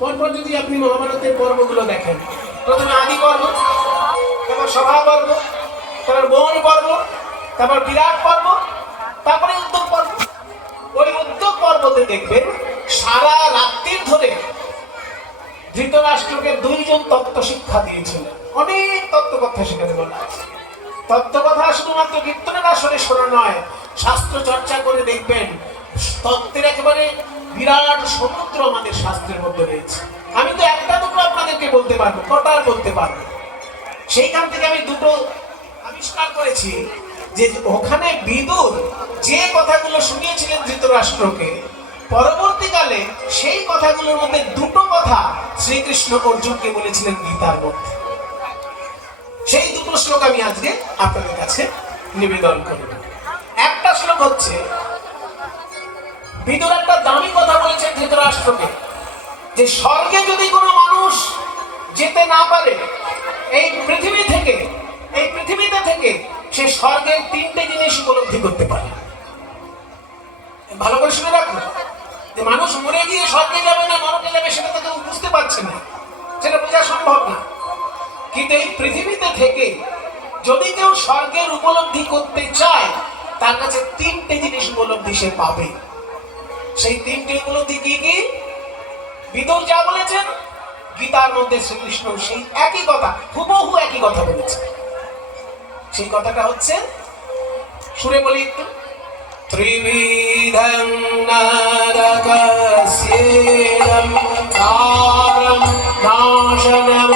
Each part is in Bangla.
পরপর যদি আপনি মহাভারতের পর্বগুলো দেখেন, প্রথমে আদি পর্ব, তারপর সভা পর্ব, তারপর বন পর্ব, তারপর বিরাট পর্ব, তারপরে উদ্যোগ পর্ব। ওই উদ্যোগ পর্বতে দেখবেন সারা রাত্রির ধরে ধৃতরাষ্ট্রকে দুইজন তত্ত্ব শিক্ষা দিয়েছিলেন অনেক তত্ত্ব কথা সেখানে বলা আছে। তত্ত্ব কথা শুধুমাত্র কীর্তনের আসরে শোনা নয়, শাস্ত্র চর্চা করে দেখবেন, তত্ত্বের একেবারে বিরাট সমুদ্র আমাদের শাস্ত্রের মধ্যে রয়েছে। আমি তো একটা দুটো আপনাদেরকে বলতে পারব, কটার বলতে পারব? সেইখান থেকে আমি দুটো আবিষ্কার করেছি যে ওখানে বিদুর যে কথাগুলো শুনিয়েছিলেন ধৃতরাষ্ট্রকে, পরবর্তীকালে সেই কথাগুলোর মধ্যে দুটো কথা শ্রীকৃষ্ণ অর্জুনকে বলেছিলেন গীতার মধ্যে। সেই দুটো শ্লোক আমি আজকে আপনাদের কাছে নিবেদন করব। একটা শ্লোক হচ্ছে বিদুর একটা দামি কথা বলেছেন ধৃতরাষ্ট্রকে, যে স্বর্গে যদি কোনো মানুষ যেতে না পারে, এই পৃথিবী থেকে, এই পৃথিবীতে থেকে সে স্বর্গের তিনটে জিনিস উপলব্ধি করতে পারে। ভালো করে শুনে রাখুন, যে মানুষ মরে গিয়ে স্বর্গে যাবে না নরকে যাবে, সেটা তো কেউ বুঝতে পারছে না, সেটা বোঝা সম্ভব না। কিন্তু এই পৃথিবীতে থেকে যদি কেউ স্বর্গের উপলব্ধি করতে চায়, তার কাছে তিনটে জিনিস উপলব্ধি সে পাবে। সেই তিনটে উপলব্ধি কি কি? বিদুর যা বলেছেন, গীতার মধ্যে শ্রীকৃষ্ণ সেই একই কথা, হুবহু একই কথা বলেছেন সেই কথাটা হচ্ছে, সুরে বলি একটু। ত্রিবিধং নরকস্যেদম কারম নাশনমাদবনঃ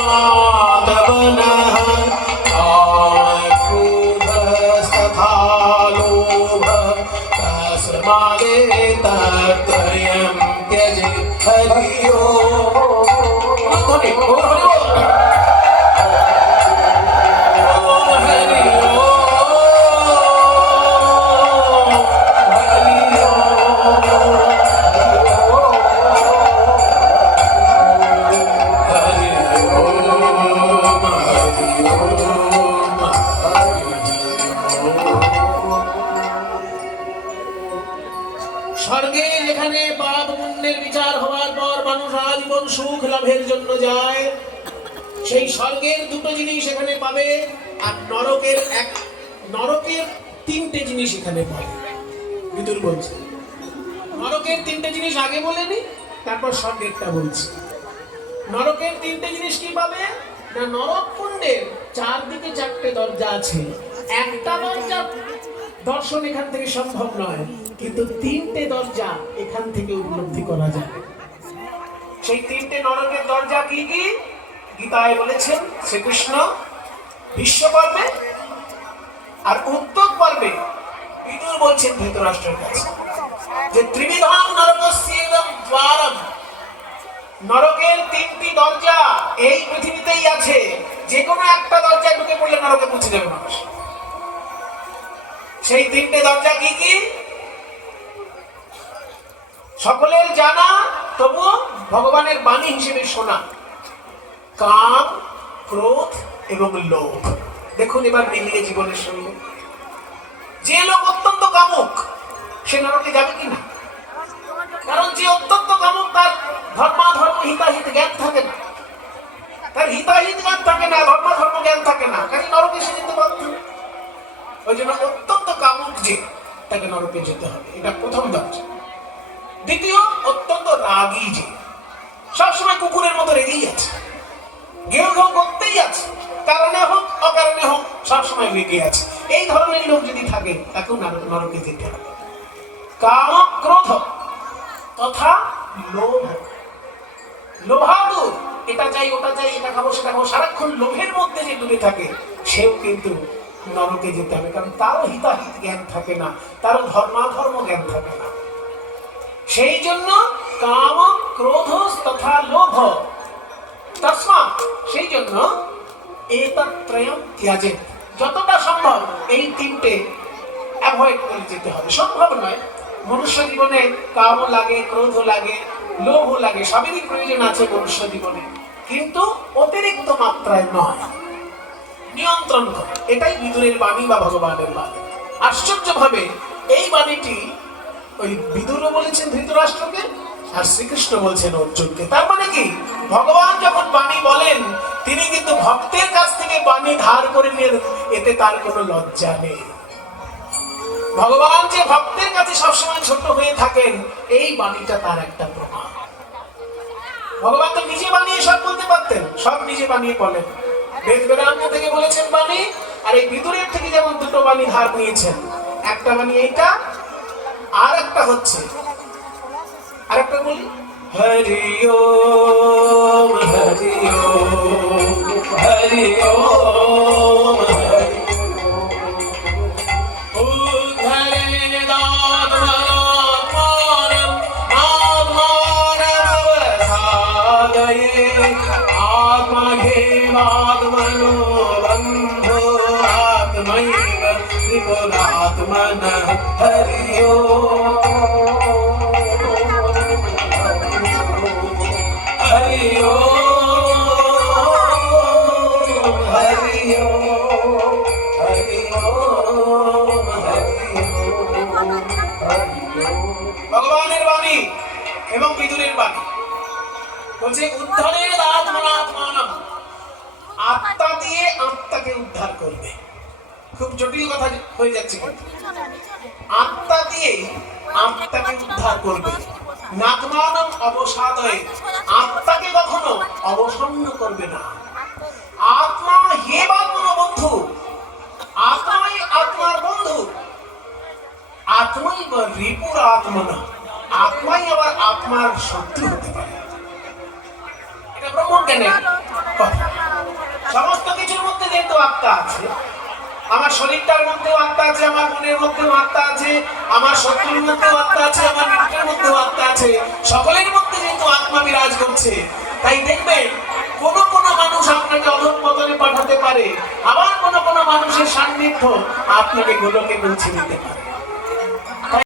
পুণ্যের বিচার হওয়ার পর মানুষ আজীবন সুখ লাভের জন্য যায়? সেই স্বর্গের দুটো জিনিস এখানে পাবে আর নরকের এক, নরকের তিনটে জিনিস এখানে পাবে। বিদুর বলছে, নরকের তিনটে জিনিস আগে বলেনি, তারপর স্বর্গেরটা বলছে। নরকের তিনটে জিনিস কি পাবে? না, নরক কুণ্ডের চারদিকে চারটে দরজা আছে। একটা দরজা দর্শন এখান থেকে সম্ভব নয়, কিন্তু তিনটে দরজা এখান থেকে উপলব্ধি করা যায়। সেই তিনটে নরকের দরজা কি কি? গীতায় বলেছেন, শ্রীকৃষ্ণ বিশ্ব পর্বে আর উদ্যোগ পর্বে বিদুর বলছেন ধৃতরাষ্ট্রের কাছে। যে ত্রিবিধাম নরকস্যেদম দ্বারম। নরকের তিনটি দরজা এই পৃথিবীতেই আছে যে কোনো একটা দরজায় ঢুকে পড়লে নরকে পৌঁছে যাবে মানুষ। সেই তিনটে দরজা কি কি? সকলের জানা, তবুও ভগবানের বাণী হিসেবে শোনা। কাম, ক্রোধ এবং লোভ। দেখুন এবার মিলিয়ে জীবনের সঙ্গে যে লোক অত্যন্ত কামুক, সে নরকে যাবে কিনা কারণ যে অত্যন্ত কামুক, তার ধর্মাধর্ম হিতাহিত জ্ঞান থাকে না। তার হিতাহিত জ্ঞান থাকে না, ধর্মাধর্ম জ্ঞান থাকে না। কাজে নরকে সে যেতে বাধ্য। ওই জন্য অত্যন্ত যে তাকে নরকে যেতে হবে। এটা প্রথম দরজা। দ্বিতীয়, অত্যন্ত রাগী যে সবসময় কুকুরের মতো রেগেই আছে। করতেই আছে। কারণে হোক, অকারণে হোক, সবসময় রেগে আছে। এই ধরনের লোক যদি থাকে, তাকেও নর- নরকে যেতে হবে। কাম ক্রোধ তথা লোভ লোভাদুর এটা চাই, ওটা চাই, এটা খাব, সেটা খাব, সারাক্ষণ লোভের মধ্যে যে ডুবে থাকে, সেও কিন্তু নরকে যেতে হবে, কারণ তারও হিতাহিত জ্ঞান থাকে না, তারও ধর্মাধর্ম জ্ঞান থাকে না। সেই জন্য কাম, ক্রোধ, তথা লোভ, তসমা, সেই জন্য এতত্রয়ম ত্যাজে যতটা সম্ভব এই তিনটে অ্যাভয়েড করে যেতে হবে। সম্ভব নয়। মনুষ্য জীবনে কাম লাগে, ক্রোধ লাগে, লোভ লাগে, সবেরই প্রয়োজন আছে মনুষ্য জীবনে। কিন্তু অতিরিক্ত মাত্রায় নয়। নিয়ন্ত্রণ করে। এটাই বিদুরের বাণী বা ভগবানের বাণী। আশ্চর্যভাবে এই বাণীটি ওই বিদুরও বলেছেন ধৃতরাষ্ট্রকে আর শ্রীকৃষ্ণ বলছেন অর্জুনকে। তার মানে কি? ভগবান যখন বাণী বলেন, তিনি কিন্তু ভক্তের কাছ থেকে বাণী ধার করে নিয়ে এতে তার কোনো লজ্জা নেই। ভগবান যে ভক্তের কাছে সবসময় ছোট হয়ে থাকেন, এই বাণীটা তার একটা প্রমাণ। ভগবান তো নিজে বানিয়ে সব বলতে পারতেন, সব নিজে বানিয়ে বলেন। বেদ থেকে বলেছেন বাণী, আর এই বিদুরের থেকে যেমন দুটো বাণী ধার নিয়েছেন, একটা বাণী এইটা আর একটা হচ্ছে আর একটা বলি, হরি ওম হরি ওম হরি ওম। ত্রিপুরাত্মন হরি হরি হরি হরি ভগবানের বাণী, এবং বিদুরের বাণী। বলছে, উদ্ধারের আত্মনাত্মানম আত্মা দিয়ে আত্মাকে উদ্ধার করবে। খুব জটিল কথা হয়ে যাচ্ছে আত্মা দিয়ে আত্মাকে উদ্ধার করবে। আত্মাকে কখনো অবসন্ন করবে না। আত্মা হে বন্ধু, আত্মাই আত্মার বন্ধু। আত্মাই বা রিপুর আত্মাই আবার আত্মার শত্রু হতে পারে। এটা ব্রহ্মজ্ঞানের সমস্ত কিছুর মধ্যে যেহেতু আত্মা আছে আমার শরীরটার মধ্যেও আত্মা আছে, আমার মনের মধ্যেও আত্মা আছে, আমার শত্রুর মধ্যেও আত্মা আছে, আমার মিত্রের মধ্যেও আত্মা আছে। সকলের মধ্যে যেহেতু আত্মা বিরাজ করছে, তাই দেখবেন কোন কোন মানুষ আপনাকে অধম পতনে পাঠাতে পারে, আবার কোন কোন মানুষের সান্নিধ্য আপনাকে গোলকে পৌঁছে দিতে পারে।